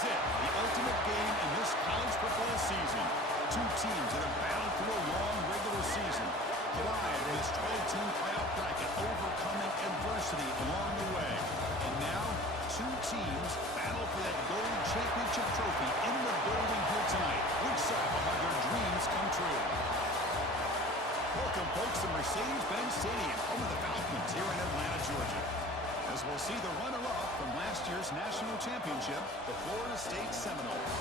is it, the ultimate game in this college football season. Two teams that have battled through a long regular season, thrive in this 12-team playoff bracket, overcoming adversity along the way. And now, two teams battle for that gold championship trophy in the building here tonight. Which side will have their dreams come true? Welcome, folks, to Mercedes-Benz Stadium, home of the Falcons here in Atlanta, Georgia. As we'll see the runner-up from last year's national championship, the Florida State Seminoles,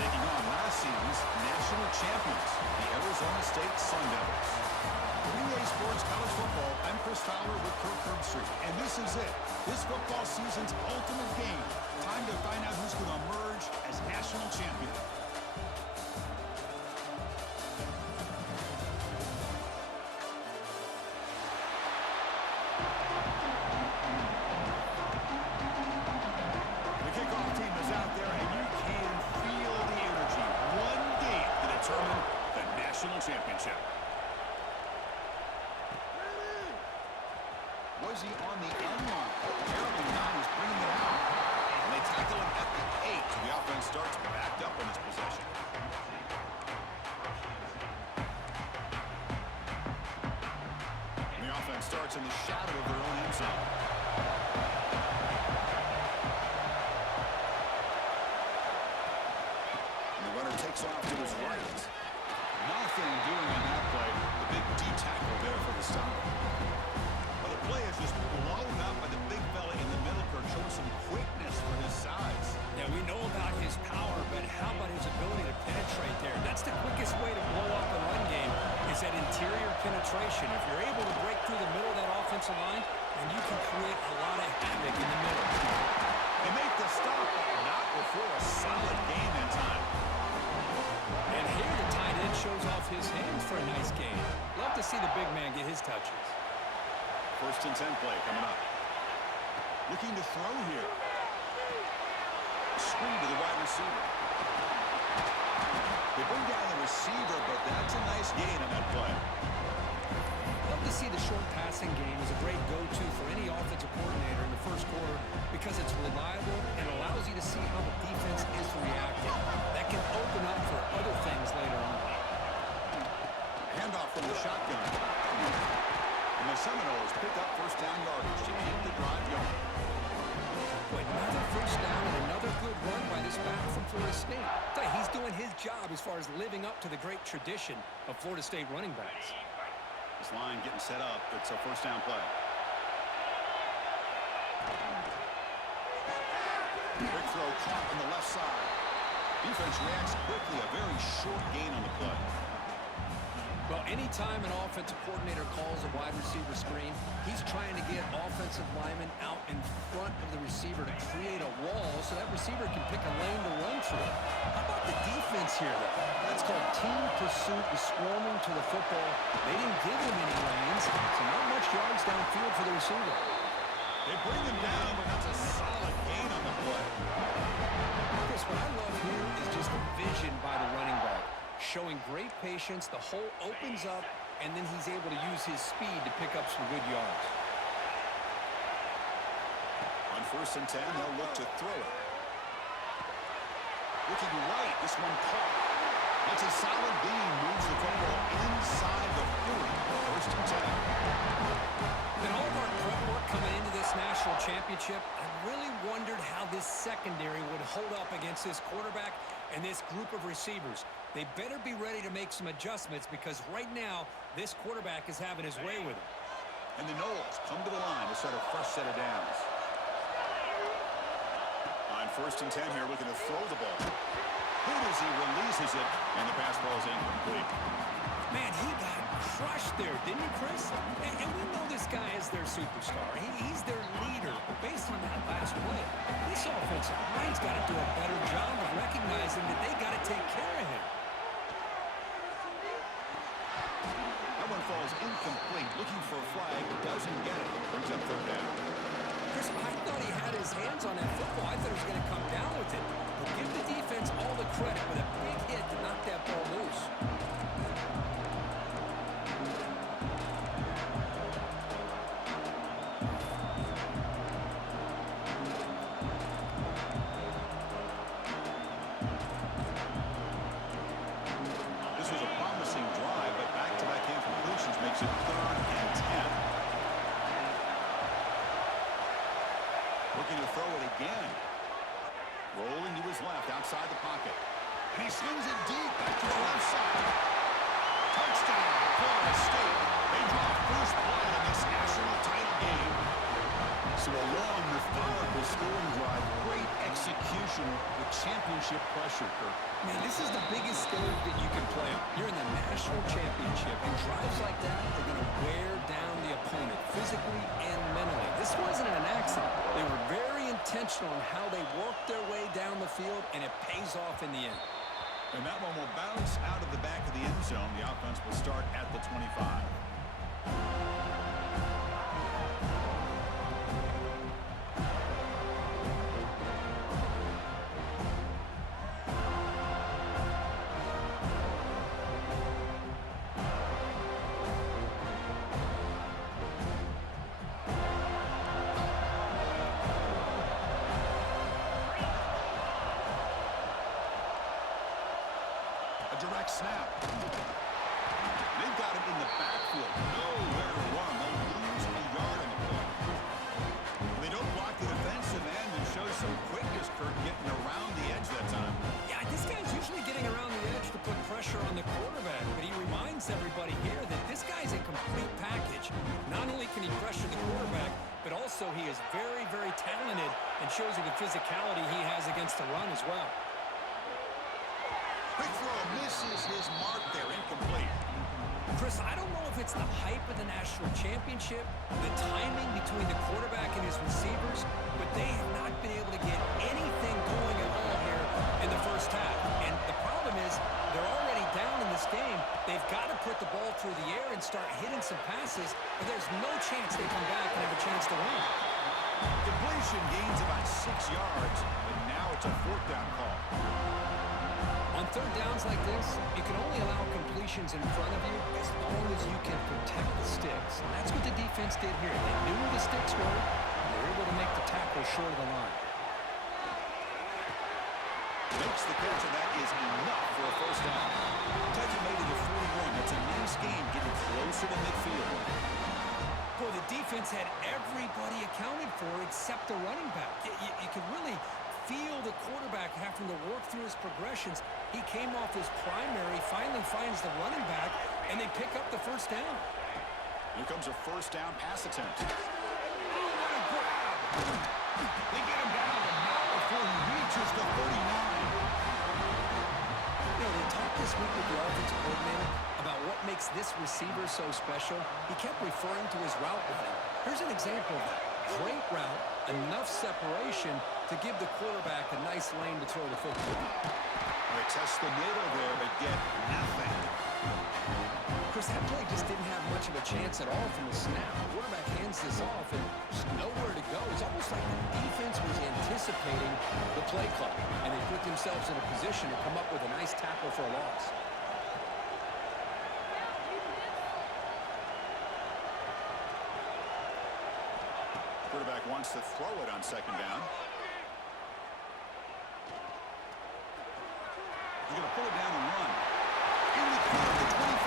taking on last season's national champions, the Arizona State Sun Devils. 3A Sports College Football, I'm Chris Fowler with Kirk Herbstreit, and this is it, this football season's ultimate game. Time to find out who's going to emerge as national champion. Championship. Was he on the unline? Apparently not. He's bringing it out. And they tackle him at the 8. So the offense starts backed up on this possession. And the offense starts in the shadow of their own end zone. And the runner takes off to his right. Nothing doing on that play. The big D tackle there for the stop. Well, the play is just blown up by the big fella in the middle, showing some quickness for his size. Yeah, we know about his power, but how about his ability to penetrate there? That's the quickest way to blow up the run game, is that interior penetration. If you're able to break through the middle of that offensive line, then you can create a lot of havoc in the middle. They make the stop, but not before a solid gain in time. And here the tight end shows off his hands for a nice gain. Love to see the big man get his touches. 1st and 10 play coming up. Looking to throw here. Screen to the wide receiver. They bring down the receiver, but that's a nice gain on that play. Love to see the short passing game as a great go-to for any offensive coordinator in the first quarter because it's reliable and allows you to see how the defense is reacting. That can open up for other things later on. Handoff from the shotgun. And the Seminoles pick up first down yardage to keep the drive going. Another first down and another good run by this back from Florida State. He's doing his job as far as living up to the great tradition of Florida State running backs. This line getting set up. It's a first down play. Quick throw caught on the left side. Defense reacts quickly. A very short gain on the play. Well, anytime an offensive coordinator calls a wide receiver screen, he's trying to get offensive linemen out in front of the receiver to create a wall so that receiver can pick a lane to run through. How about the defense here, though? That's called team pursuit and swarming to the football. They didn't give him any lanes, so not much yards downfield for the receiver. They bring him down, but that's a solid gain on the play. Chris, what I love here is just the vision by the running back. Showing great patience, the hole opens up, and then he's able to use his speed to pick up some good yards. On 1st and 10, they'll look to throw it. Looking right, this one caught. That's a solid gain, moves the football inside the 40. 1st and 10. In all of our prep work coming into this national championship, I really wondered how this secondary would hold up against this quarterback and this group of receivers. They better be ready to make some adjustments because right now, this quarterback is having his way with him. And the Noles come to the line to start a fresh set of downs. On 1st and 10 here, looking to throw the ball. Good as he releases it, and the pass ball is incomplete. Man, he got crushed there, didn't he, Chris? And we know this guy is their superstar. He's their leader. But based on that last play, this offensive line's got to do a better job of recognizing that they got to take care of him. That one falls incomplete. Looking for a flag, doesn't get it. Brings up 3rd down. Chris, I thought he had his hands on that football. I thought he was going to come down with it. But give the defense all the credit with a big hit to knock that ball loose. So a long, methodical scoring drive. Great execution with championship pressure, Kirk. Man, this is the biggest stage that you can play on. You're in the national championship, and drives like that are going to wear down the opponent physically and mentally. This wasn't an accident. They were very intentional on how they worked their way down the field, and it pays off in the end. And that one will bounce out of the back of the end zone. The offense will start at the 25. Direct snap. They've got him in the backfield. Nowhere to run. They'll lose a yard on the play. They don't block the defensive end and show some quickness, Kirk, getting around the edge that time. Yeah, this guy's usually getting around the edge to put pressure on the quarterback, but he reminds everybody here that this guy's a complete package. Not only can he pressure the quarterback, but also he is very, very talented and shows you the physicality he has against the run as well. Big throw misses his mark there, incomplete. Chris, I don't know if it's the hype of the national championship, the timing between the quarterback and his receivers, but they have not been able to get anything going at all here in the first half. And the problem is they're already down in this game. They've got to put the ball through the air and start hitting some passes, or there's no chance they come back and have a chance to win. Completion gains about 6 yards, but now it's a fourth down call. On third downs like this, you can only allow completions in front of you as long as you can protect the sticks. And that's what the defense did here. They knew where the sticks were, and they were able to make the tackle short of the line. Makes the catch, and that is enough for a first down. Tyson made it to 41. That's a nice game getting closer to midfield. Boy, the defense had everybody accounted for except the running back. You could really feel the quarterback having to work through his progressions. He came off his primary, finally finds the running back, and they pick up the first down. Here comes a first down pass attempt. Oh, what a grab! They get him down to not before he reaches the 39. You know, they talked this week with the offensive coordinator about what makes this receiver so special. He kept referring to his route running. Here's an example of that. Great route, enough separation to give the quarterback a nice lane to throw the football. They test the middle there, but get nothing. Chris, that play just didn't have much of a chance at all from the snap. The quarterback hands this off and just nowhere to go. It's almost like the defense was anticipating the play clock, and they put themselves in a position to come up with a nice tackle for a loss. Quarterback wants to throw it on second down. He's going to pull it down and run. In the corner, the 25.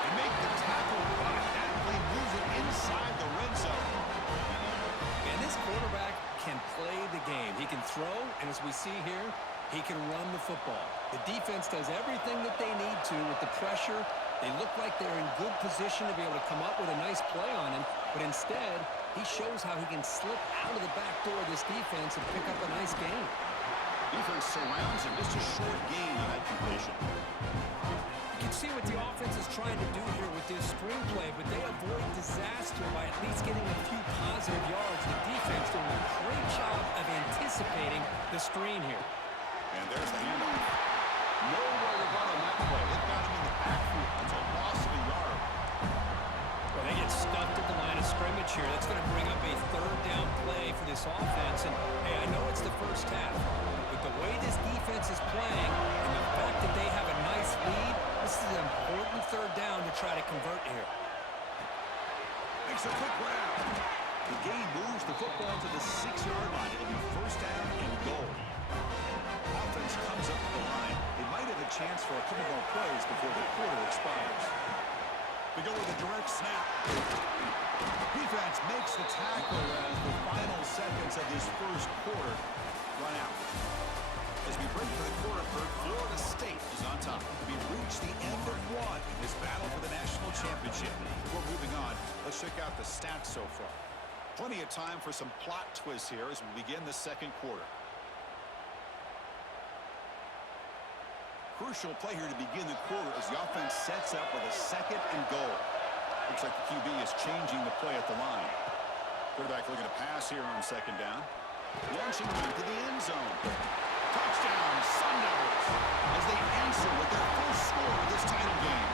They make the tackle, but that play moves it inside the red zone. And this quarterback can play the game. He can throw, and as we see here, he can run the football. The defense does everything that they need to with the pressure. They look like they're in good position to be able to come up with a nice play on him, but instead, he shows how he can slip out of the back door of this defense and pick up a nice gain. Defense surrounds him. Just a short gain on that completion. You can see what the offense is trying to do here with this screenplay, but they avoid disaster by at least getting a few positive yards. The defense doing a great job of anticipating the screen here. And there's the handoff. Nowhere to run on that play. They've got him in the backfield. It's a loss of a yard. Well, they get stuffed at the line of scrimmage here. That's going to bring up a third down play for this offense. And, hey, I know it's the first half, but the way this defense is playing and the fact that they have a nice lead, this is an important third down to try to convert here. Makes a quick grab. The gain moves the football to the 6-yard line. It'll be first down and goal. Offense comes up to the line. They might have a chance for a couple more plays before the quarter expires. They go with a direct snap. Defense makes the tackle as the final seconds of this first quarter run out. As we break for the quarter, Florida State is on top. We've reached the end of one in this battle for the national championship. Before moving on, let's check out the stats so far. Plenty of time for some plot twists here as we begin the second quarter. Crucial play here to begin the quarter as the offense sets up with a 2nd and goal. Looks like the QB is changing the play at the line. Quarterback looking to pass here on 2nd down. Launching into the end zone. Touchdown, Sun Devils, as they answer with their first score of this title game.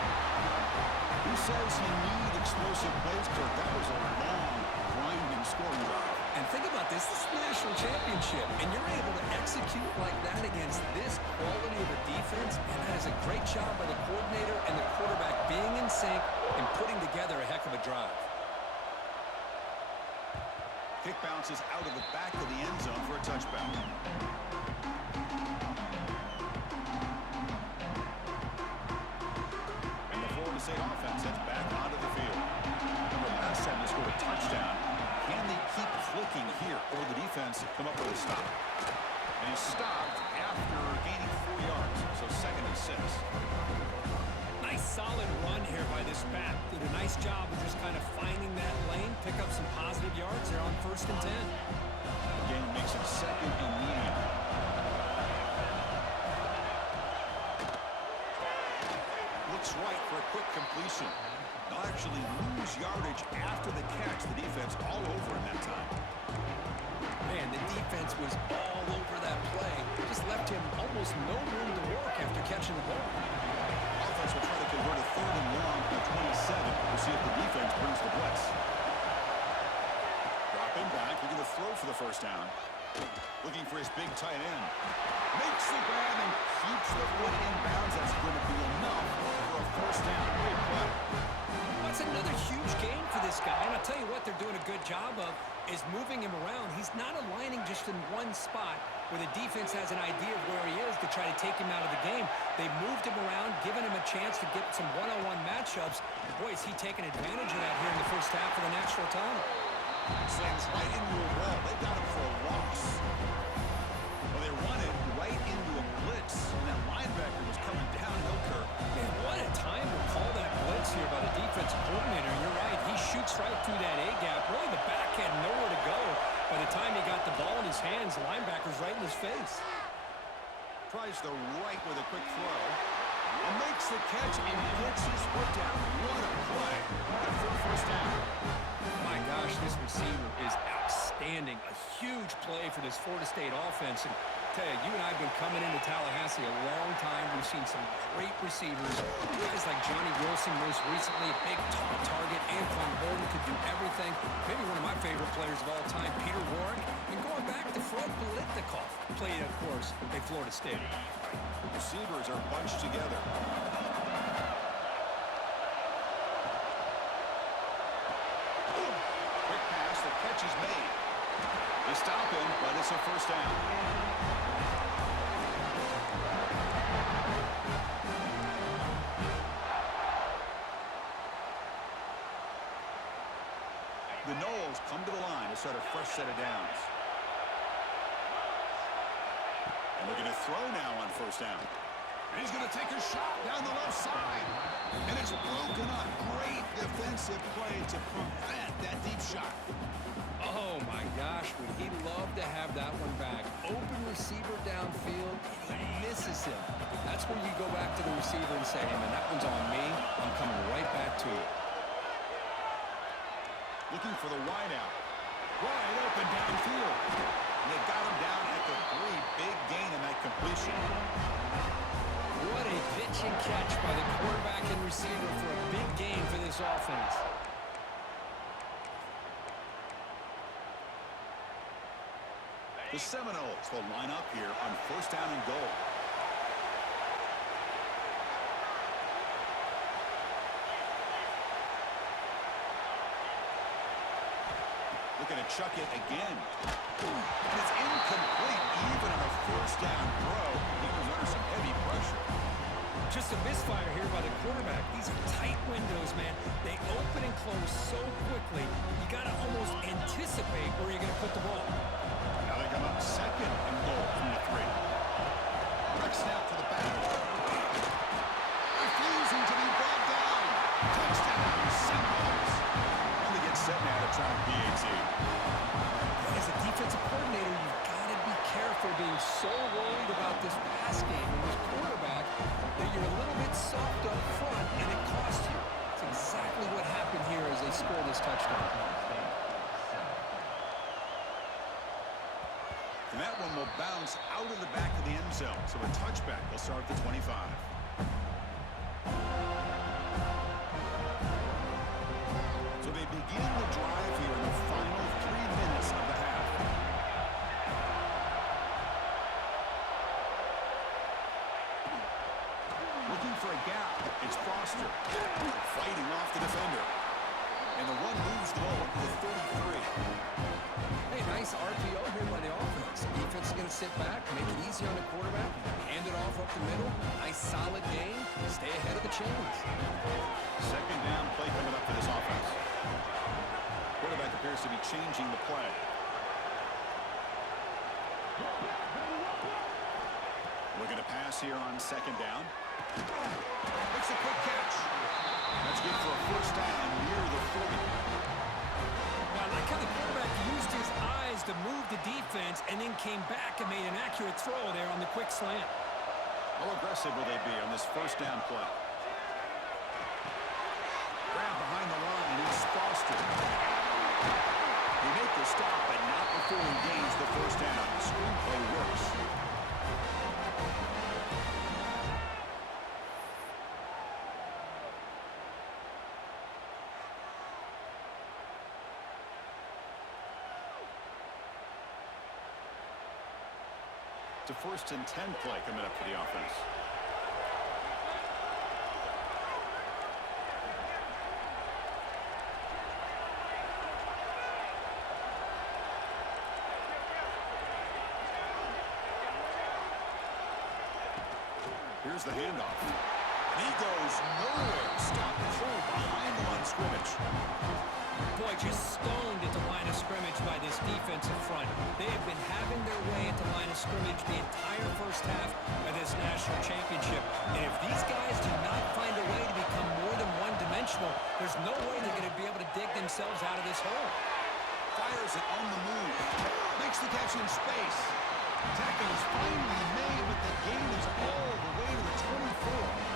Who says you need explosive plays, Kirk? That was a long, grinding scoring drive. And think about this. This is the national championship, and you're able to execute like that against this quality of a defense, and that is a great job by the coordinator and the quarterback being in sync and putting together a heck of a drive. Kick bounces out of the back of the end zone for a touchback. And the Florida State offense heads back onto the field. Remember, last time they scored a touchdown. Can they keep clicking here, or the defense come up with a stop? And he's stopped after gaining 4 yards, so 2nd and 6. Nice solid run here by this back. Did a nice job of just kind of finding that lane, pick up some positive yards there on 1st and 10. Again, makes it 2nd and medium. Looks right for a quick completion. They'll actually lose yardage after the catch. The defense all over in that time. Man, the defense was all over that play. Just left him almost no room to work after catching the ball. Offense will try to convert a 3rd and long from 27. We'll see if the defense brings the blitz. Dropping back, looking to throw for the 1st down. Looking for his big tight end. Makes the grab and keeps the foot in bounds. That's going to be enough for a 1st down. Great play. That's another huge gain for this guy. And I'll tell you what they're doing a good job of is moving him around. He's not aligning just in one spot where the defense has an idea of where he is to try to take him out of the game. They moved him around, given him a chance to get some one-on-one matchups. And boy, is he taking advantage of that here in the 1st half of the national title. Slams right into a wall. They got him for a loss. Well, they run it right into a blitz, and that linebacker was coming downhill, Kirk. Man, what a time to call that blitz here by the defensive coordinator. You're right. He shoots right through that A-gap. Really, the back had nowhere to go. By the time he got the ball in his hands, the linebacker's right in his face. Tries the right with a quick throw. And makes the catch and gets his foot down. What a play. Good for the 1st down. My gosh, this receiver is outstanding. A huge play for this Florida State offense. And tell you, you and I have been coming into Tallahassee a long time. We've seen some great receivers. Guys like Johnny Wilson, most recently, a big tall target. Anquan Bolden could do everything. Maybe one of my favorite players of all time, Peter Warrick. And going back to Fred Biletnikoff, played, of course, at Florida State. Receivers are bunched together. Quick pass, the catch is made. They stop him, but it's a 1st down. The Noles come to the line to start a fresh set of downs. And looking to throw now on 1st down. And he's going to take a shot down the left side. And it's broken up. Great defensive play to prevent that deep shot. Oh, my gosh, would he love to have that one back. Open receiver downfield, and he misses him. That's when you go back to the receiver and say, hey, man, that one's on me. I'm coming right back to it. Looking for the wideout. Wide open downfield. And they got him down at the 3. Big gain in that completion. What a pitch and catch by the quarterback and receiver for a big gain for this offense. The Seminoles will line up here on 1st down and goal. Looking to chuck it again. And it's incomplete even on a 1st down throw. He was under some heavy pressure. Just a misfire here by the quarterback. These are tight windows, man. They open and close so quickly. You got to almost anticipate where you're going to put the ball. Now they come up 2nd and goal from the 3. Quick snap to the back. Refusing to be brought down. Touchdown, Seminoles. And they get set now to try PAT. score this touchdown. And that one will bounce out of the back of the end zone. So a touchback will start at the 25. So they begin the drive here in the final 3 minutes of the half. Looking for a gap. It's Foster. Fighting off the defender. And the run moves the ball up to the 33. Hey, nice RPO here by the offense. Defense is going to sit back, make it easy on the quarterback, hand it off up the middle. Nice solid game. Stay ahead of the chains. Second down play coming up for this offense. Quarterback appears to be changing the play. Looking to pass here on second down. Makes a quick catch. That's good for a first down near the 40. Now, I like how the quarterback used his eyes to move the defense and then came back and made an accurate throw there on the quick slant. How aggressive will they be on this first down play? Grab behind the line. It's Foster. They make the stop, but not before he gains the first down. The screenplay works. It's a 1st and 10 play coming up for the offense. Here's the handoff. And he goes nowhere. Stop pull behind the line of scrimmage. Boy, just stoned at the line of scrimmage by this defensive front. They have been having their way at the line of scrimmage the entire first half of this national championship. And if these guys do not find a way to become more than one-dimensional, there's no way they're going to be able to dig themselves out of this hole. Fires it on the move. Makes the catch in space. Tackle is finally made, but the gain is all the way to the 24.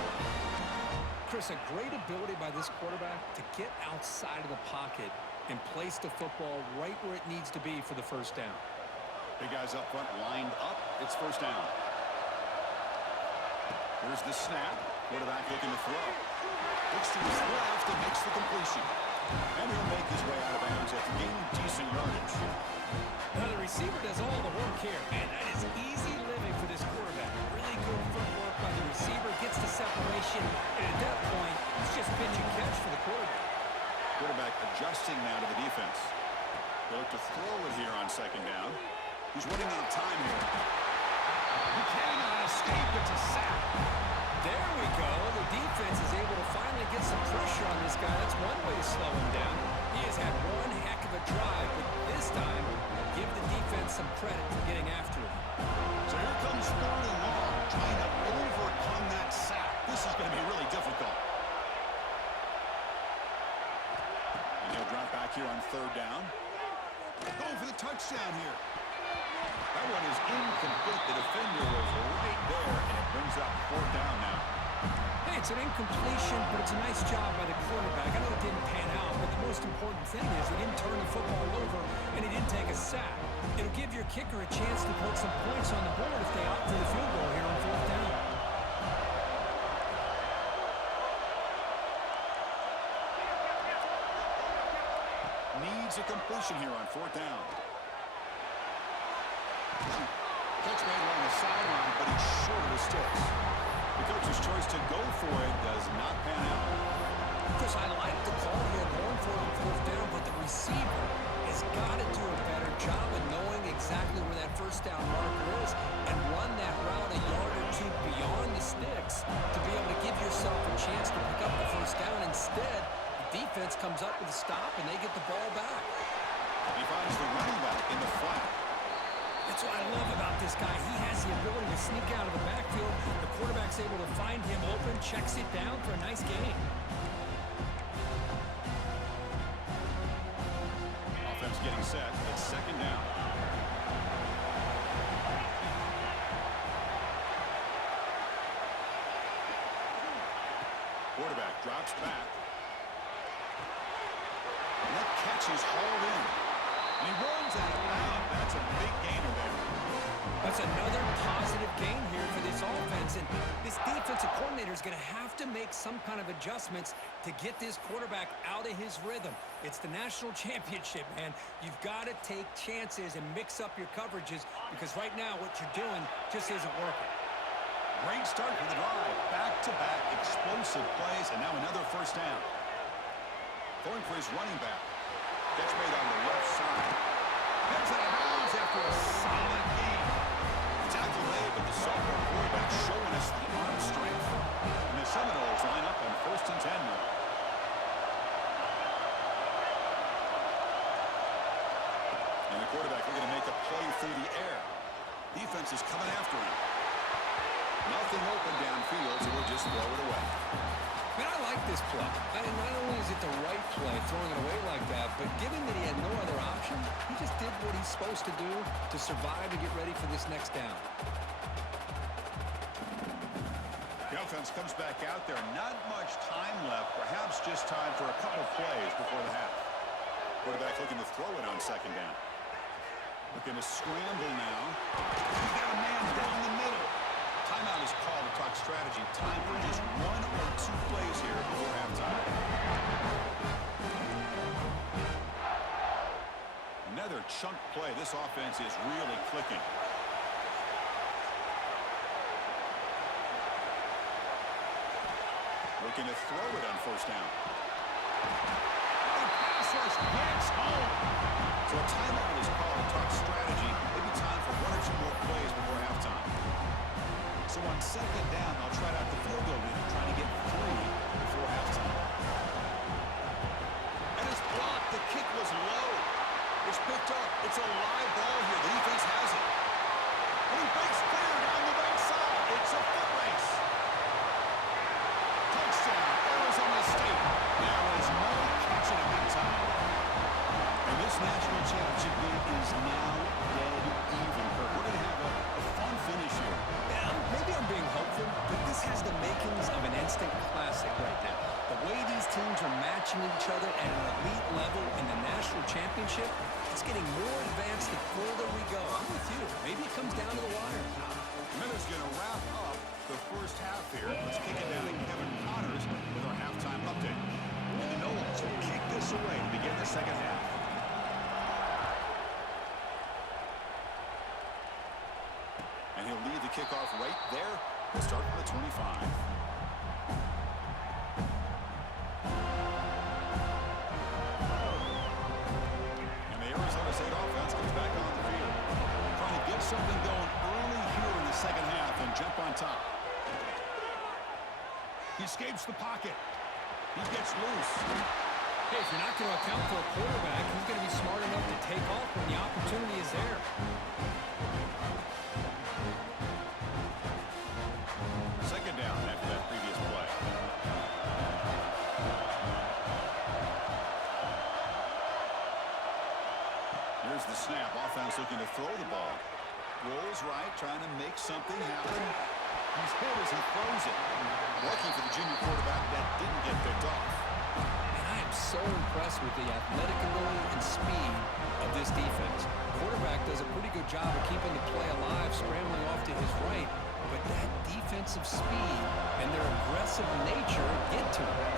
Chris, a great ability by this quarterback to get outside of the pocket and place the football right where it needs to be for the first down. Big guys up front lined up. It's first down. Here's the snap. Quarterback looking to throw. Looks to his left and makes the completion. And he'll make his way out of bounds after gaining decent yardage. Now the receiver does all the work here, and that is easy living for this quarterback. Really good footwork by the receiver, gets the separation, and at that point, it's just pitch and catch for the quarterback. Quarterback adjusting now to the defense. They look to throw it here on second down. He's running out of time here. He cannot escape. It's a sack. There we go. The defense is able to finally get some pressure on this guy. That's one way to slow him down. He has had one heck of a drive, but this time, give the defense some credit for getting after him. So here comes 3rd and long, trying to overcome that sack. This is going to be really difficult. And he'll drop back here on 3rd down. Going for the touchdown here. That one is incomplete. The defender was right there, and it brings up 4th down now. Hey, it's an incompletion, but it's a nice job by the quarterback. I know it didn't pan out, but the most important thing is he didn't turn the football over, and he didn't take a sack. It'll give your kicker a chance to put some points on the board if they opt for the field goal here on 4th down. Needs a completion here on 4th down. Catch made along the sideline, but he's short of the sticks. The coach's choice to go for it does not pan out. Chris, I like the call here going for it on 4th down, but the receiver has got to do a better job of knowing exactly where that first down marker is and run that route a yard or two beyond the sticks to be able to give yourself a chance to pick up the first down. Instead, the defense comes up with a stop and they get the ball back. He finds the running back in the flat. That's what I love about this guy. He has the ability to sneak out of the backfield. The quarterback's able to find him open, checks it down for a nice gain. Offense getting set. It's second down. Quarterback drops back. catch is hauled in. And he runs out of bounds. That's a big gainer there. That's another positive gain here for this offense, and this defensive coordinator is going to have to make some kind of adjustments to get this quarterback out of his rhythm. It's the national championship, man. You've got to take chances and mix up your coverages because right now what you're doing just isn't working. Great start for the drive. Back-to-back explosive plays, and now another first down. Going for his running back. Catch made on the left side. Heads out of bounds after a solid gain. Tackle made, but the sophomore quarterback showing us the arm strength. And the Seminoles line up on 1st and 10 now. And the quarterback looking to make a play through the air. Defense is coming after him. Nothing open downfield, so we'll just throw it away. Man, I like this play. I mean, not only is it the right play, throwing it away like that, but given that he had no other option, he just did what he's supposed to do to survive and get ready for this next down. The offense comes back out there. Not much time left. Perhaps just time for a couple plays before the half. Quarterback looking to throw it on 2nd down. Looking to scramble now. He's got a man down the middle. Timeout is called to talk strategy. Time for just 1 or 2 plays here before halftime. Another chunk play. This offense is really clicking. Looking to throw it on 1st down. The pass rush gets home. So a timeout is called to talk strategy. Maybe time for 1 or 2 more plays before halftime. So on 2nd down, they'll try out the field goal unit, trying to get 3 before halftime. And it's blocked. The kick was low. It's picked up. It's a live ball here. The defense has it. And he breaks clear down the right side. It's a foot race. Touchdown, Arizona State. There is no catching a big time. And this national championship game is now dead even. We're going to have a fun finish here. Maybe I'm being hopeful, but this has the makings of an instant classic right now. The way these teams are matching each other at an elite level in the national championship, it's getting more advanced the further we go. I'm with you. Maybe it comes down to the wire. Miller's going to wrap up the first half here. Let's kick it down to Kevin Connors with our halftime update. And the Noles will kick this away to begin the second half. And he'll lead the kickoff right there. We'll start from the 25. And the Arizona State offense comes back on the field. Trying to get something going early here in the second half and jump on top. He escapes the pocket. He gets loose. Hey, if you're not going to account for a quarterback, he's going to be smart enough to take off when the opportunity is there. Second down after that previous play. Here's the snap. Offense looking to throw the ball. Rolls right, trying to make something happen. He's hit as he throws it. Lucky for the junior quarterback that didn't get picked off. And I am so impressed with the athletic ability and speed of this defense. Quarterback does a pretty good job of keeping the play alive, scrambling off to his right, but that defensive speed and their aggressive nature get to him.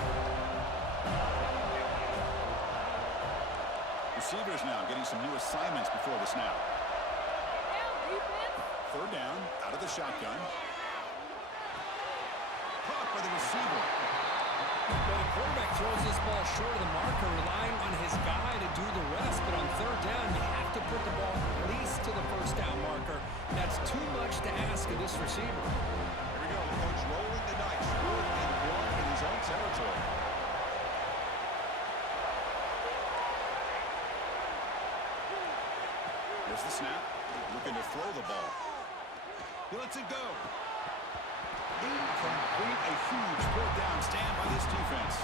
Receivers now getting some new assignments before the snap. Third down, out of the shotgun. Caught by the receiver. Well, the quarterback throws this ball short of the marker, relying on his guy to do the rest. But on third down, you have to put the ball at least to the first down marker. That's too much to ask of this receiver. Here we go, the coach rolling the dice. 4th and 1 in his own territory. Here's the snap. Looking to throw the ball. He lets it go. Incomplete. A huge 4th down stand by this defense.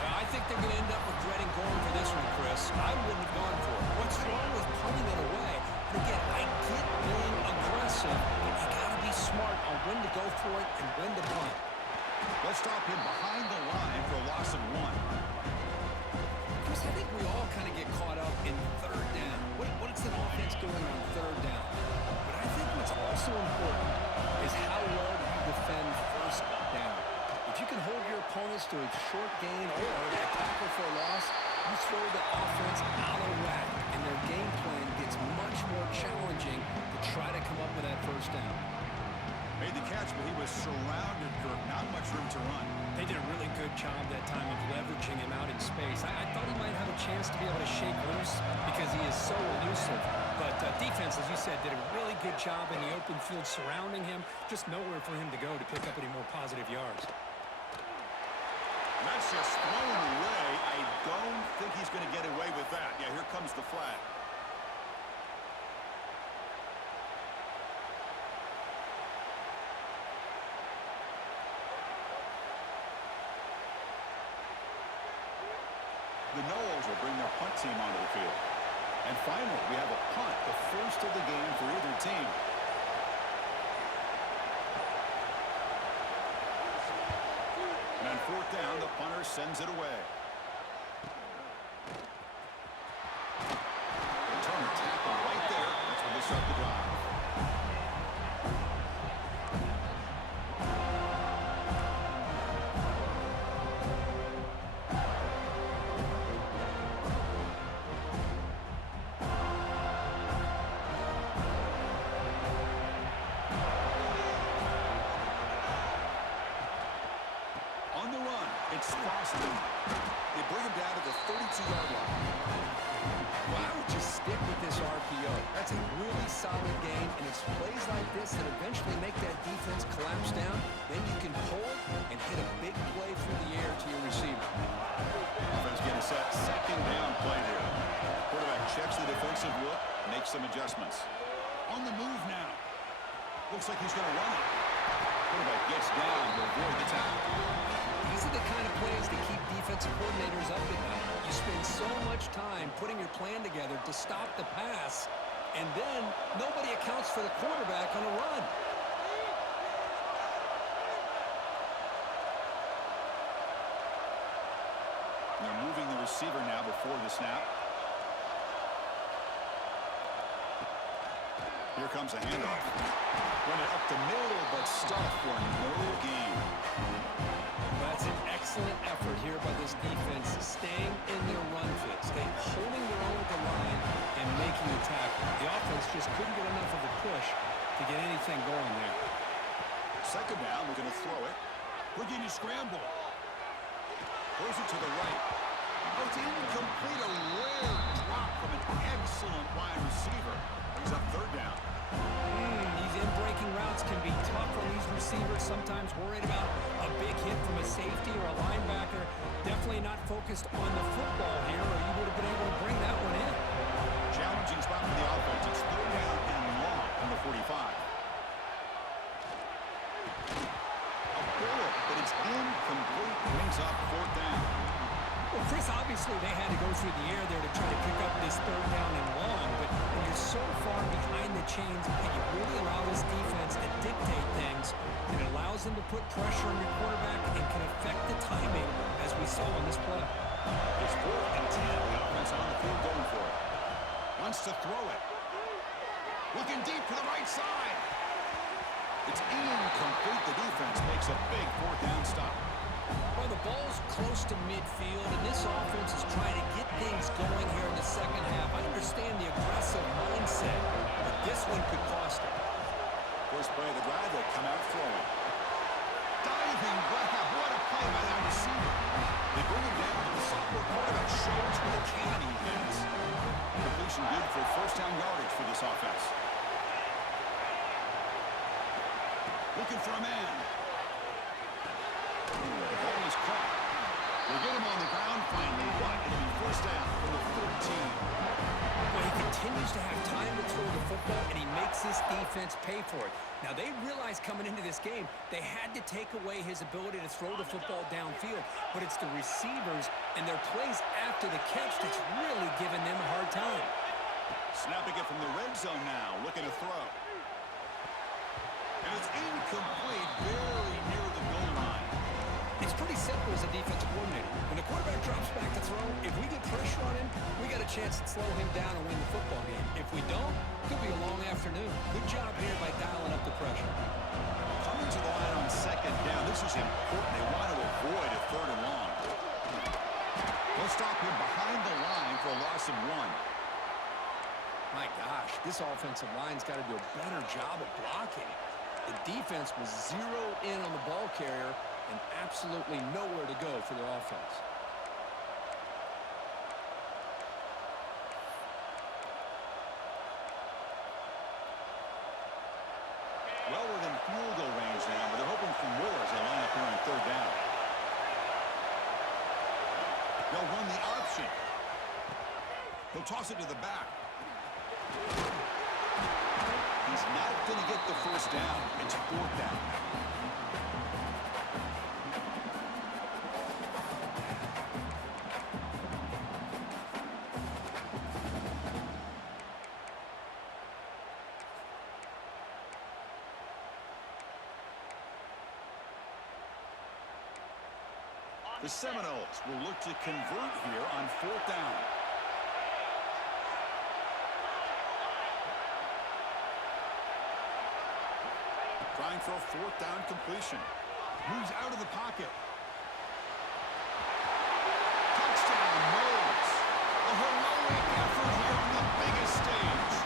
I think they're going to end up regretting going for this one, Chris. I wouldn't have gone for it. What's wrong with punting it away? And again, I get being aggressive, but you got to be smart on when to go for it and when to punt. Let's stop him behind the line for a loss of 1. Chris, I think we all kind of get caught up in third down. What's an offense doing on third down? But I think what's also important is how well you defend first down. If you can hold your opponents to a short gain or a tackle for a loss, you throw the offense out of whack, and their game plan gets much more challenging to try to come up with that first down. Made the catch, but he was surrounded, Kirk. Not much room to run. They did a really good job that time of leveraging him out in space. I thought he might have a chance to be able to shake loose because he is so elusive. But defense, as you said, did a really good job in the open field surrounding him. Just nowhere for him to go to pick up any more positive yards. That's just thrown away. I don't think he's going to get away with that. Yeah, here comes the flag. The Noles will bring their punt team onto the field. And finally, we have a punt, the first of the game for either team. And on fourth down, the punter sends it away. Return the tackle right there. That's where they start the drive. It's Foster. They bring him down to the 32-yard line. Well, I would just stick with this RPO. That's a really solid game, and it's plays like this that eventually make that defense collapse down. Then you can pull and hit a big play through the air to your receiver. Offense getting set. Second down play here. Quarterback checks the defensive look, makes some adjustments. On the move now. Looks like he's going to run it. Quarterback gets down to avoid the tackle. These are the kind of plays that keep defensive coordinators up at night. You spend so much time putting your plan together to stop the pass, and then nobody accounts for the quarterback on a run. They're moving the receiver now before the snap. Here comes a handoff. Run it up the middle, but stuffed for no gain. That's an excellent effort here by this defense, staying in their run fit, staying holding their own at the line and making the tackle. The offense just couldn't get enough of a push to get anything going there. Second down, we're going to throw it. We're going to scramble. Throws it to the right. Oh, it's incomplete. A rare drop from an excellent wide receiver. He's up third down. These in-breaking routes can be tough on these receivers, sometimes worried about a big hit from a safety or a linebacker. Definitely not focused on the football here, or you would have been able to bring that one in. Challenging spot for the offense. It's third down and long from the 45. A bullet, but it's incomplete. Brings up fourth down. Well, Chris, obviously they had to go through the air there to try to pick up this third down and long, but when you're so far behind the chains and you really allow this defense to dictate things, it allows them to put pressure on your quarterback and can affect the timing, as we saw on this play. It's 4th and 10. The offense on the field going for it. Wants to throw it. Looking deep to the right side. It's incomplete. The defense makes a big fourth down stop. Well, the ball's close to midfield, and this offense is trying to get things going here in the second half. I understand the aggressive mindset, but this one could cost them. First play of the drive, they come out throwing. Diving grab. What a play by that receiver. They bring him down, and the sophomore quarterback shows where the can he hits. Completion good for first down yardage for this offense. Looking for a man. The ball is caught. They get him on the ground finally, but it'll be first down from the 14. Well, he continues to have time to throw the football, and he makes this defense pay for it. Now, they realized coming into this game, they had to take away his ability to throw the football downfield, but it's the receivers and their plays after the catch that's really giving them a hard time. Snapping it from the red zone now, looking to throw. And it's incomplete, very near the goal line. It's pretty simple as a defensive coordinator. When the quarterback drops back to throw, if we get pressure on him, we got a chance to slow him down and win the football game. If we don't, it could be a long afternoon. Good job here by dialing up the pressure. Coming to the line on second down. This is important. They want to avoid a third and long. They'll stop him behind the line for a loss of 1. My gosh, this offensive line's got to do a better job of blocking. The defense was zeroed in on the ball carrier and absolutely nowhere to go for their offense. Well within field goal range now, but they're hoping for more as they line up here on third down. They'll run the option. He'll toss it to the back. He's not going to get the first down. It's fourth down. The Seminoles will look to convert here on fourth down. Trying for a fourth down completion. Moves out of the pocket. Touchdown, Noles. A heroic effort here on the biggest stage.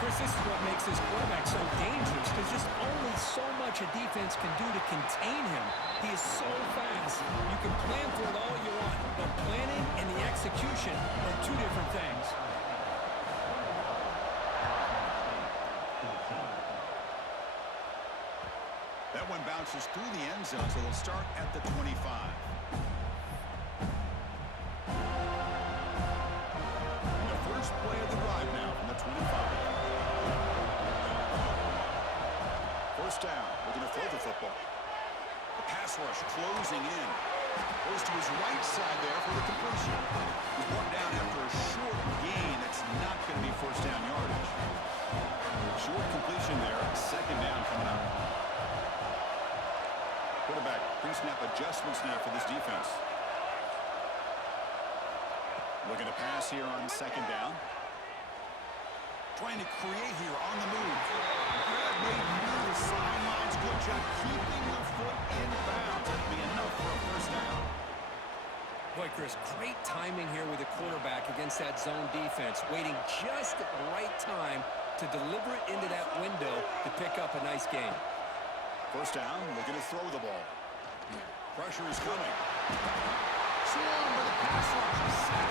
Chris, this is what makes this quarterback so dangerous. There's just only so much a defense can do to contain him. He is so fast. You can plan for it all you want, but planning and the execution are two different things. That one bounces through the end zone, so they'll start at the 25. And the first play of the drive now from the 25. First down. We're going to throw the football. The pass rush closing in. Goes to his right side there for the completion. He's brought down after a short gain. That's not going to be first down yardage. Short completion there. Second down coming up. Quarterback pre-snap adjustments now for this defense. Looking to pass here on second down. Trying to create here on the move. Grab made near the sidelines. Good job keeping the foot in bounds. That'll be enough for a first down. Boy, Chris, great timing here with the quarterback against that zone defense. Waiting just at the right time to deliver it into that window to pick up a nice gain. First down, looking to throw the ball. Pressure is coming. Swarm with a pass rush is set.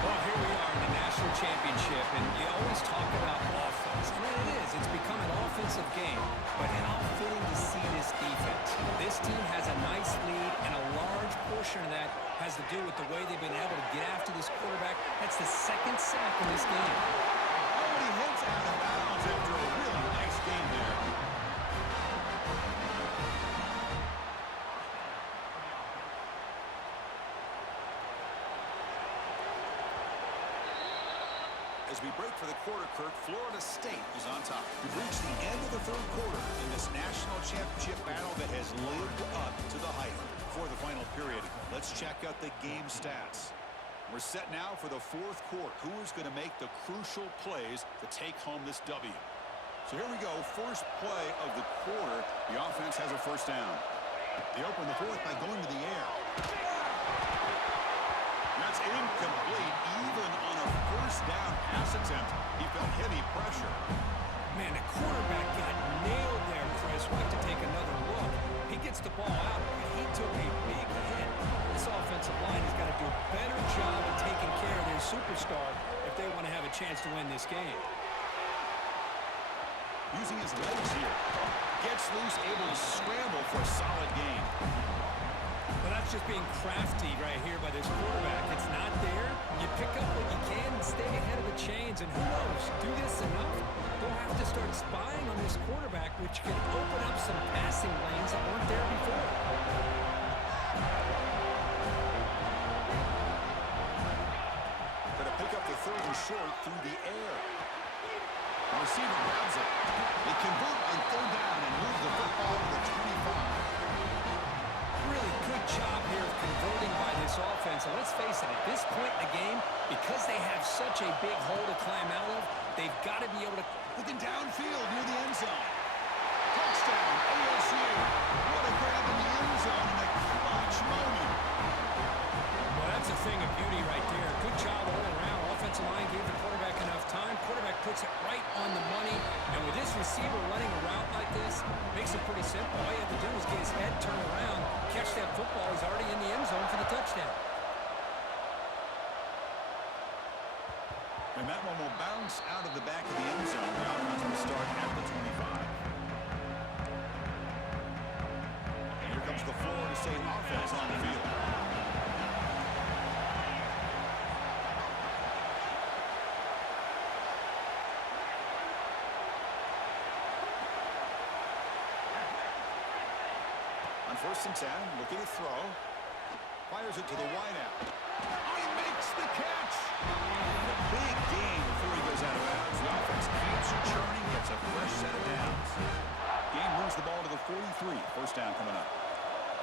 Well, here we are in the national championship, and you always talk about offense. And it is. It's become an offensive game. But how fitting to see this defense. This team has a nice lead, and a large portion of that has to do with the way they've been able to get after this quarterback. That's the second sack in this game. Oh, he hits out of bounds after a really nice game there. As we break for the quarter, Kirk, Florida State is on top. We've reached the end of the third quarter in this national championship battle that has lived up to the hype. For the final period, let's check out the game stats. We're set now for the fourth quarter. Who is going to make the crucial plays to take home this W? So here we go. First play of the quarter. The offense has a first down. They open the fourth by going to the air. That's incomplete. Even on a first down pass attempt, he felt heavy pressure. Man, the quarterback got nailed there, Chris. We'll have to take another look. He gets the ball out, but he took a big hit. This offensive line has got to do a better job of taking care of their superstar if they want to have a chance to win this game. Using his legs here. Gets loose, able to scramble for a solid gain. But that's just being crafty right here by this quarterback. It's not there. You pick up what you can and stay ahead of the chains. And who knows, do this enough, they'll have to start spying on this quarterback, which can open up some passing lanes that weren't there before. Going to pick up the third and short through the air. The receiver grabs it. They convert on third down and move the football to the 25. this offense, and let's face it, at this point in the game, because they have such a big hole to climb out of, they've got to be able to... Looking downfield near the end zone. Touchdown, ASU. What a grab in the end zone in a clutch moment. Well, that's a thing of beauty right there. Good job all around. Offensive line gave the quarterback enough time. Quarterback puts it right on the money. And with this receiver running a route like this, makes it pretty simple. All you have to do is get his head turned around, catch that football. He's already in the end zone for the touchdown. And that one will bounce out of the back of the end zone. The offense will start at the 25. And here comes the Florida State offense on the field. On 1st and 10, looking to throw. Fires it to the wideout. He makes the catch. And a big gain before he goes out of bounds. The offense keeps churning, gets a fresh set of downs. Game moves the ball to the 43. First down coming up.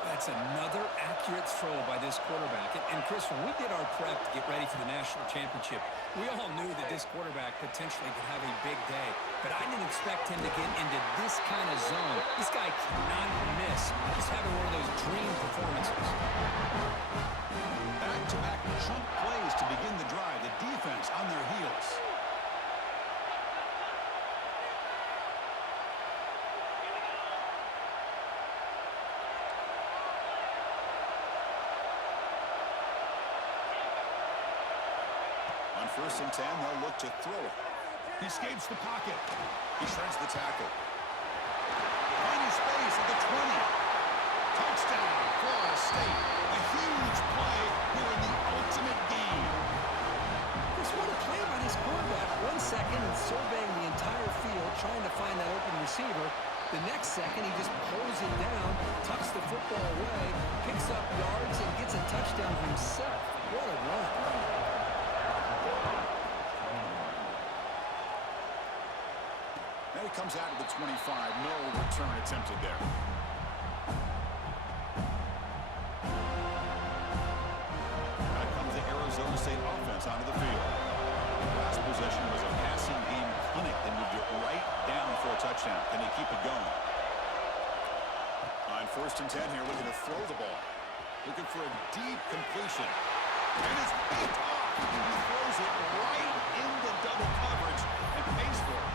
That's another accurate throw by this quarterback. And Chris, when we did our prep to get ready for the national championship, we all knew that this quarterback potentially could have a big day. But I didn't expect him to get into this kind of zone. This guy cannot miss. He's having one of those dream performances. Back-to-back chunk plays to begin the drive. The defense on their heels. On 1st and 10, they'll look to throw it. He escapes the pocket. He shreds the tackle. Finding space at the 20. Touchdown, Florida State. A huge play here in the ultimate game. Just what a play by this quarterback. 1 second and surveying the entire field, trying to find that open receiver. The next second, he just pulls it down, tucks the football away, picks up yards, and gets a touchdown himself. What a run. Now he comes out of the 25. No return attempted there. Now comes the Arizona State offense onto the field. Last possession was a passing game clinic. They moved it right down for a touchdown. Can they keep it going? On 1st and 10 here, looking to throw the ball. Looking for a deep completion. And it's picked off. He throws it right into double coverage and pays for it.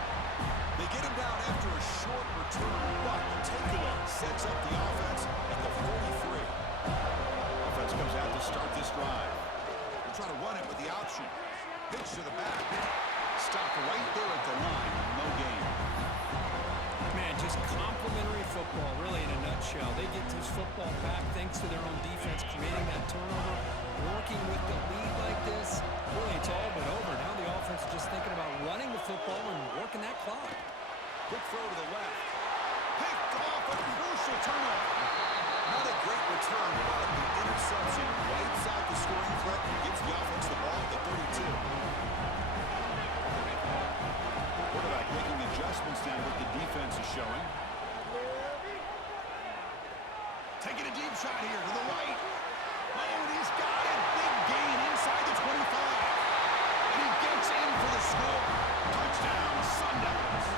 They get him down after a short return, but the takeaway sets up the offense at the 43. Offense comes out to start this drive. They'll try to run it with the option. Pitch to the back. Stopped right there at the line. No gain. Man, just complimentary football, really, in a nutshell. They get this football back thanks to their own defense, creating that turnover, working with the lead like this. Really, it's all but over. Now the offense is just thinking about running the football and working that clock. Quick throw to the left. Picked off a crucial turnover. Not a great return, but the interception wipes out the scoring threat and gives the offense the ball at the 32. Quarterback making adjustments now what the defense is showing. Taking a deep shot here to the right. Oh, and he's got it. Big gain inside the 25. And he gets in for the score. Touchdown, Sundowns.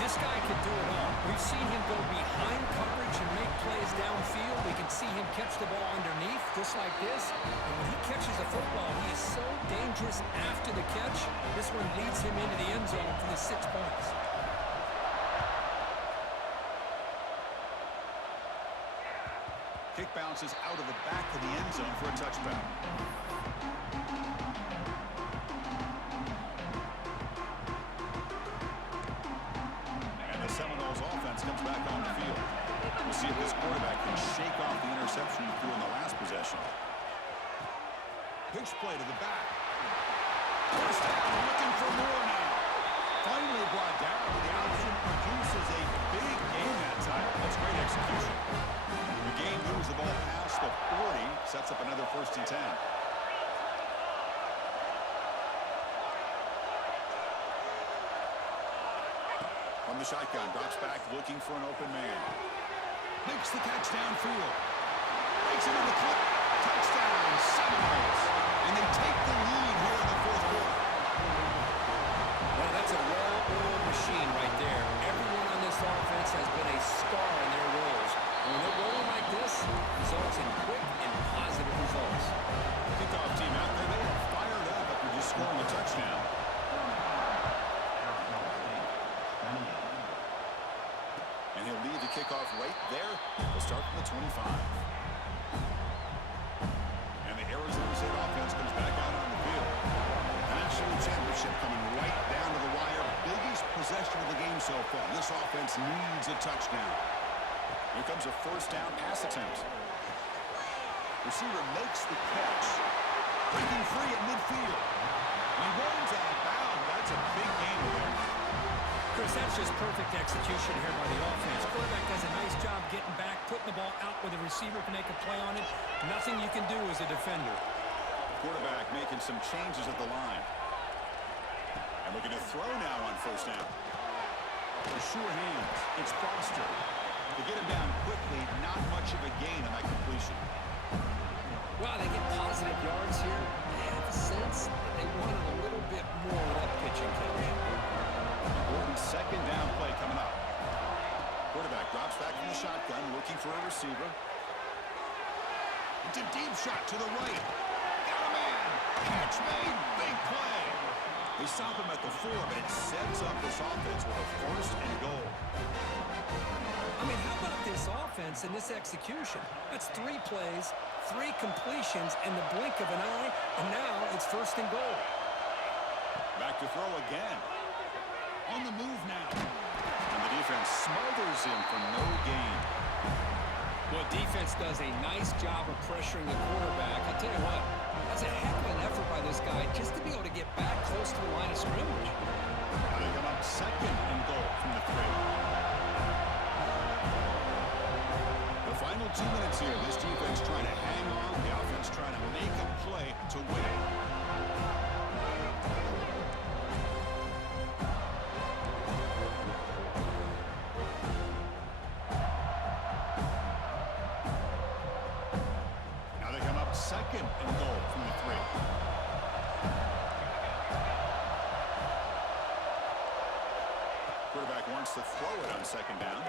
This guy can do it all. We've seen him go behind coverage and make plays downfield. We can see him catch the ball underneath, just like this. And when he catches the football, he is so dangerous after the catch. This one leads him into the end zone for the 6 points. Kick bounces out of the back of the end zone for a touchback. And the Seminoles offense comes back on the field. We'll see if this quarterback can shake off the interception he threw in the last possession. Pitch play to the back. First down, looking for more now. Finally brought down, but the option produces a big gain that time. That's great execution. The game moves the ball past the 40, sets up another 1st and 10. From the shotgun, drops back, looking for an open man. Makes the catch downfield. Makes it in the clip. 5. And the Arizona State offense comes back out on the field. The national championship coming right down to the wire. Biggest possession of the game so far. This offense needs a touchdown. Here comes a first down pass attempt. Receiver makes the catch. Breaking free at midfield. He runs out of bounds. That's a big gain there. Chris, that's just perfect execution here by the offense. Quarterback does a nice job getting back, putting the ball out where the receiver can make a play on it. Nothing you can do as a defender. Quarterback making some changes at the line. And looking to throw now on first down. For sure hands. It's Foster. To get him down quickly, not much of a gain on that completion. Wow, they get positive yards here. I have a sense that they wanted a little bit more with that pitching catch. Important second down play coming up. Quarterback drops back from the shotgun, looking for a receiver. It's a deep shot to the right. Got a man. Catch made. Big play. They stop him at the 4, but it sets up this offense with a first and goal. I mean, how about this offense and this execution? That's 3 plays, 3 completions in the blink of an eye, and now it's first and goal. Back to throw again. On the move now. And the defense smothers him for no gain. Well, defense does a nice job of pressuring the quarterback. I tell you what, that's a heck of an effort by this guy just to be able to get back close to the line of scrimmage. Now they come up second and goal from the 3. The final 2 minutes here. This defense trying to hang on. The offense trying to make a play to win it. Now they come up second and goal from the 3. Quarterback wants to throw it on second down.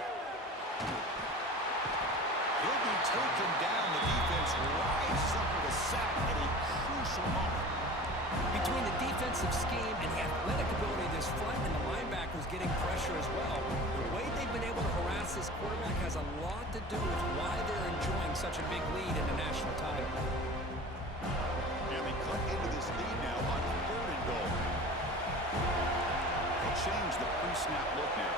He'll be taken down. The defense rises up with a sack at a crucial moment. Between the defensive scheme and the athletic ability of this front and the linebackers getting pressure as well, the way they've been able to harass this quarterback has a lot to do with why they're enjoying such a big lead in the national title. And they cut into this lead now on third and goal. They'll change the pre-snap look now.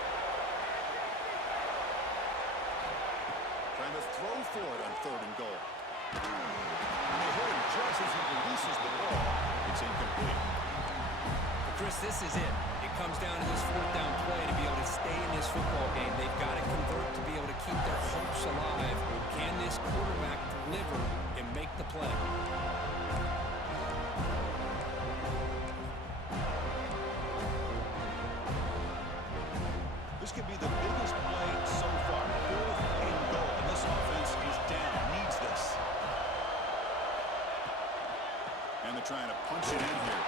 Trying to throw for it on third and goal. And they hit him just as he releases the ball. It's incomplete. Chris, this is it. It comes down to this fourth down play to be able to stay in this football game. They've got to convert to be able to keep their hopes alive. Can this quarterback deliver and make the play? This could be the biggest play so far. Fourth and goal. And this offense is down. Needs this. And they're trying to punch it in here.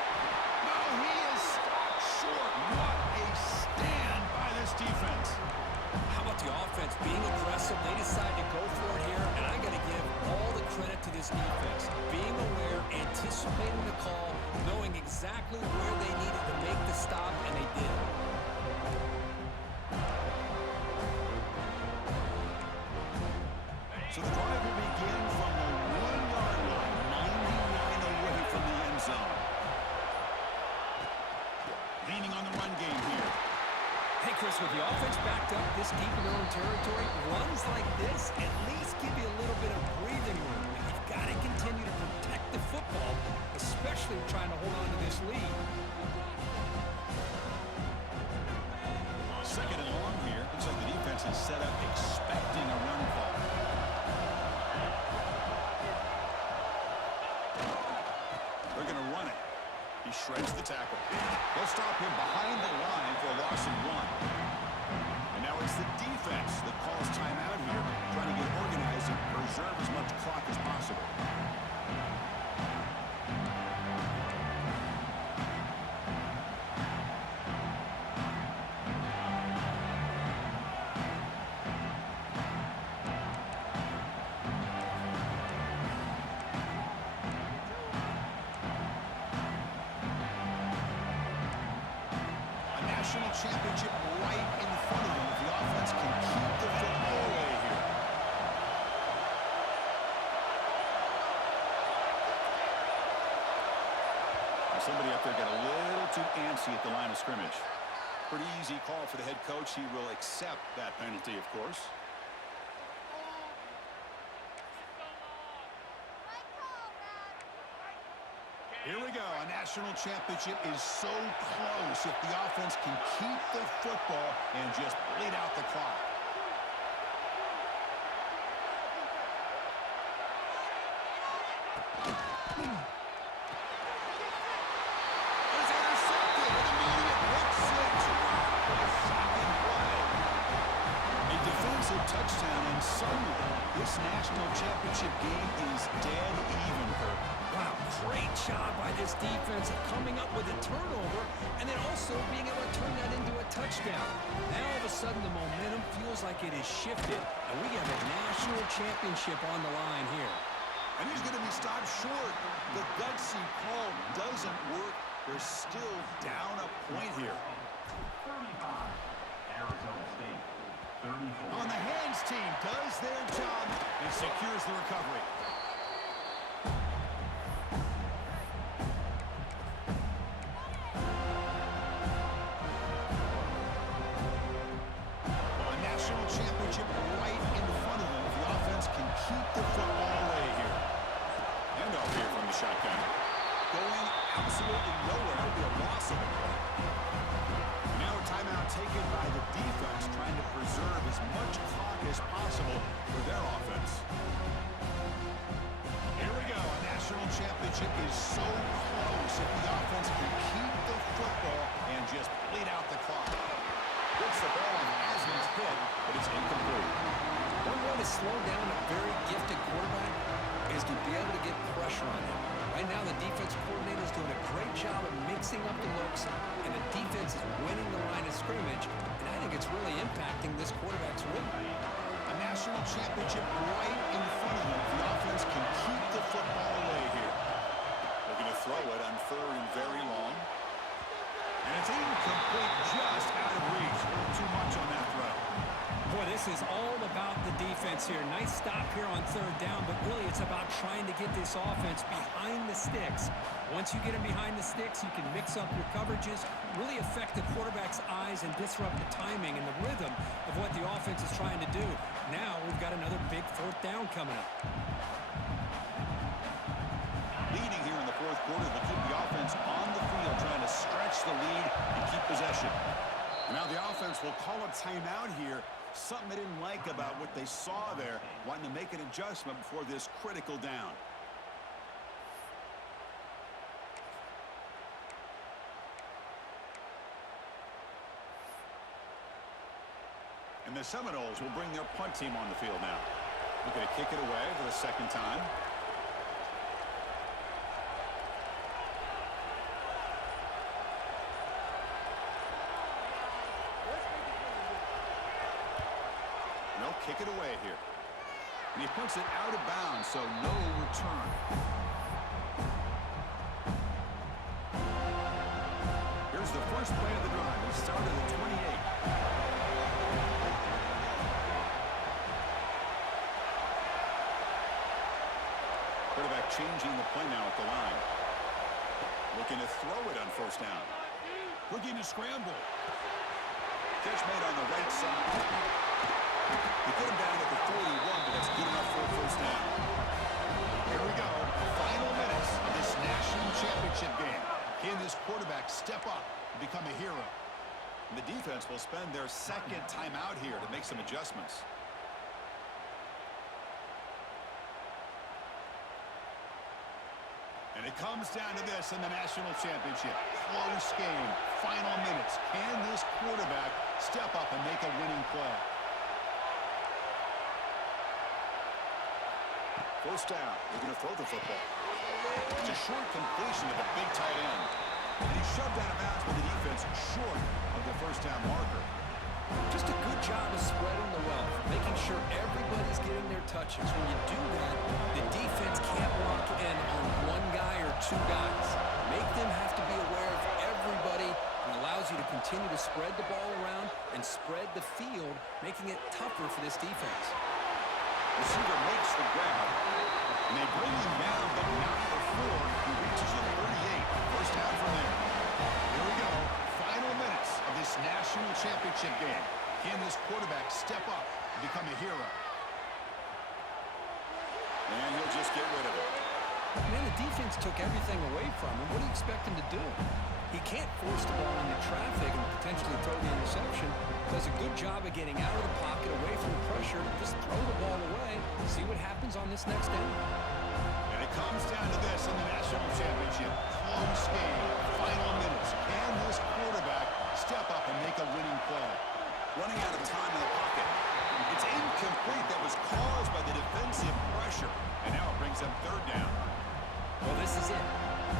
No, he is stopped short. What a stand by this defense. How about the offense being aggressive? They decide to go for it here, and I got to give all the credit to this defense. Being aware, anticipating the call, knowing exactly where they needed to make the stop, and they did. So the drive will begin from the 1-yard line, 99 away from the end zone. Leaning on the run game here. Hey, Chris, with the offense backed up this deep in their own territory, runs like this at least give you a little bit of breathing room. You've got to continue to protect the football, especially trying to hold on to this lead. Second and long here. Looks like the defense is set up expecting a run call. They're going to run it. He shreds the tackle. They'll stop him behind the line for a loss of 1. And now it's the defense that calls timeout here, trying to get organized and preserve as much clock as possible. National championship right in front of them if the offense can keep the football away here. somebody up there got a little too antsy at the line of scrimmage. Pretty easy call for the head coach. He will accept that penalty, of course. Here we go. A national championship is so close if the offense can keep the football and just bleed out the clock. It's intercepted. An immediate pick six. Shocking play. A defensive touchdown, and suddenly this national championship game is dead even, Kirk. Wow, great job by this defense of coming up with a turnover and then also being able to turn that into a touchdown. Now all of a sudden the momentum feels like it is shifted, and we have a national championship on the line here. And he's going to be stopped short. The gutsy call doesn't work. They're still down a point here. 35, Arizona State. 34. On the hands team does their job and secures the recovery. A national championship right in front of them. If the offense can keep the football away here. Handoff here from the shotgun. Going absolutely nowhere. It'll be a loss of the play. Now a timeout taken by the defense, trying to preserve as much clock as possible for their offense. Here we go. A national championship is so close if the offense can keep the football and just bleed out the clock. Gets the ball and has his hit, but it's incomplete. One way to slow down a very gifted quarterback is to be able to get pressure on him. Right now, the defense coordinator is doing a great job of mixing up the looks, and the defense is winning the line of scrimmage, and I think it's really impacting this quarterback's rhythm. A national championship right in front of them if the offense can keep the football away here. Looking to throw it on third and very long. And it's incomplete, just out of reach. A little too much on that throw. Boy, this is all about the defense here. Nice stop here on third down, but really it's about trying to get this offense behind the sticks. Once you get them behind the sticks, you can mix up your coverages, really affect the quarterback's eyes and disrupt the timing and the rhythm of what the offense is trying to do. Now we've got another big fourth down coming up. Leading here in the fourth quarter, they keep the offense on the field, trying to stretch the lead and keep possession. And now the offense will call a timeout here. Something they didn't like about what they saw there, wanting to make an adjustment before this critical down. And the Seminoles will bring their punt team on the field now. Looking to kick it away for the second time. They'll kick it away here. And he punts it out of bounds, so no return. Here's the first play of the drive. He started at 28. Quarterback changing the play now at the line. Looking to throw it on first down. Looking to scramble. Catch made on the right side. They get him down at the 41, but that's good enough for a first down. Here we go. Final minutes of this national championship game. Can this quarterback step up and become a hero? And the defense will spend their second timeout here to make some adjustments. And it comes down to this in the national championship. Close game. Final minutes. Can this quarterback step up and make a winning play? First down. They're going to throw the football. It's a short completion of the big tight end. And he's shoved out of bounds with the defense short of the first down marker. Just a good job of spreading the wealth, making sure everybody's getting their touches. When you do that, the defense can't lock in on one guy or two guys. Make them have to be aware of everybody, and allows you to continue to spread the ball around and spread the field, making it tougher for this defense. Receiver makes the grab, and they bring him down, but not before He reaches the 38. First down from there. Here we go. Final minutes of this national championship game. Can this quarterback step up and become a hero? And he'll just get rid of it. Man, the defense took everything away from him. What do you expect him to do? He can't force the ball into traffic and potentially throw the interception. Does a good job of getting out of the pocket, away from the pressure. Just throw the ball away. See what happens on this next down. And it comes down to this in the national championship. Close game. Final minutes. Can this quarterback step up and make a winning play? Running out of time in the pocket. It's incomplete. That was caused by the defensive pressure. And now it brings them third down. Well, this is it.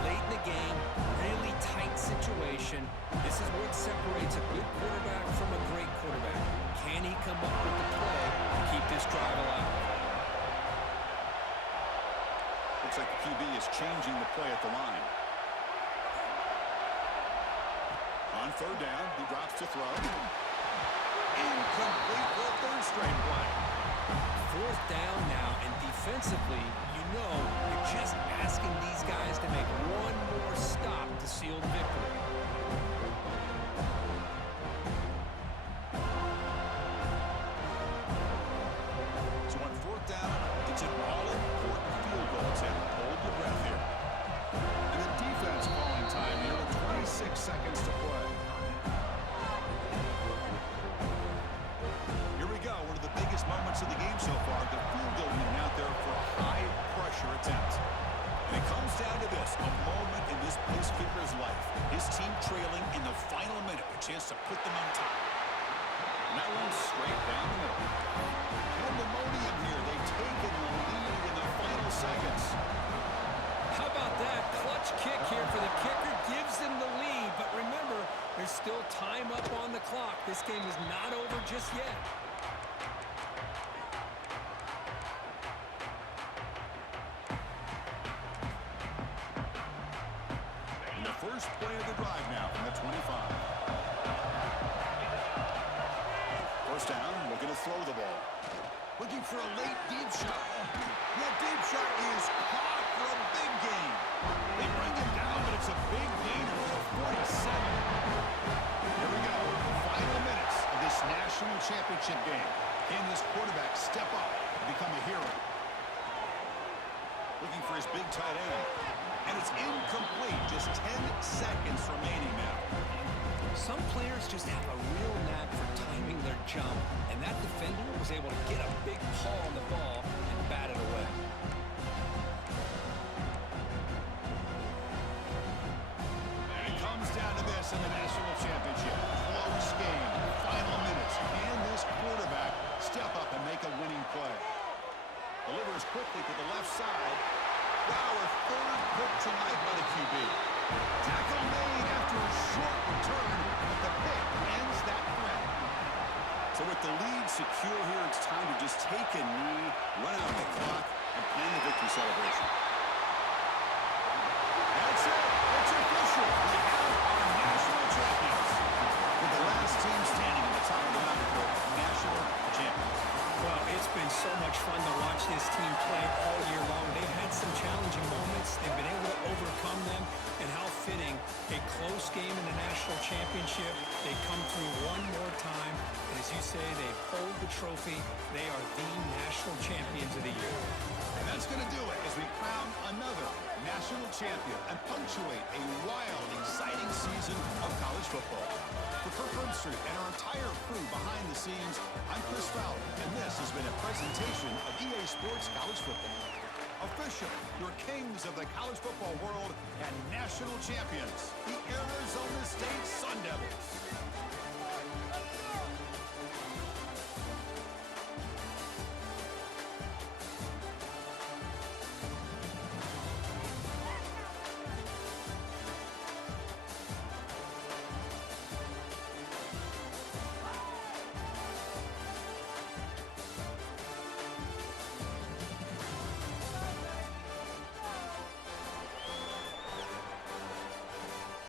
Late in the game, really tight situation. This is what separates a good quarterback from a great quarterback. Can he come up with the play to keep this drive alive? Looks like the QB is changing the play at the line. On third down, he drops to throw. Incomplete for a third straight play. Fourth down now, and defensively, you know you're just asking these guys to make one more stop to seal the victory. So on fourth down, it's an all-important field goal attempt. Hold your breath here. And the defense calling time here with 26 seconds to play. Here we go. One of the biggest moments of the game so far. The field goal unit out there for a high-pressure attempt. And it comes down to this, a moment in this place kicker's life. His team trailing in the final minute, a chance to put them on top. And that one straight down the middle. Pandemonium here. They've taken the lead in the final seconds. How about that? Clutch kick here for the kicker. Gives them the lead. But remember, there's still time up on the clock. This game is not over just yet. In the first play of the drive now from the 25. First down, looking to throw the ball. Looking for a late deep shot. That deep shot is caught for a big gain. They bring him down, but it's a big gain for the 47. Here we go. Final minutes of this national championship game. Can this quarterback step up and become a hero? Looking for his big tight end. And it's incomplete. Just 10 seconds remaining now. Some players just have a real knack for timing their jump, and that defender was able to get a big paw on the ball and bat it away. And it comes down to this in the national championship. Close game. Final minutes. Can this quarterback step up and make a winning play? Delivers quickly to the left side. Wow, a third pick tonight by the QB. Tackle made after a short return, but the pick ends that threat. So with the lead secure here, it's time to just take a knee, run out the clock, and plan the victory celebration. That's it. It's official. We have our national champions. With the last team standing at the top of the mountain for national champions. Well, it's been so much fun to watch this team play all year long. They've had some challenging moments. They've been able to overcome them. And how fitting, a close game in the national championship. They come through one more time. And as you say, they hold the trophy. They are the national champions of the year. And that's going to do it as we crown another national champion and punctuate a wild, exciting season of college football. For Kirk Herbstreit and our entire crew behind the scenes, I'm Chris Fowler, and this has been a presentation of EA Sports College Football. Officially, your kings of the college football world and national champions, the Arizona State Sun Devils.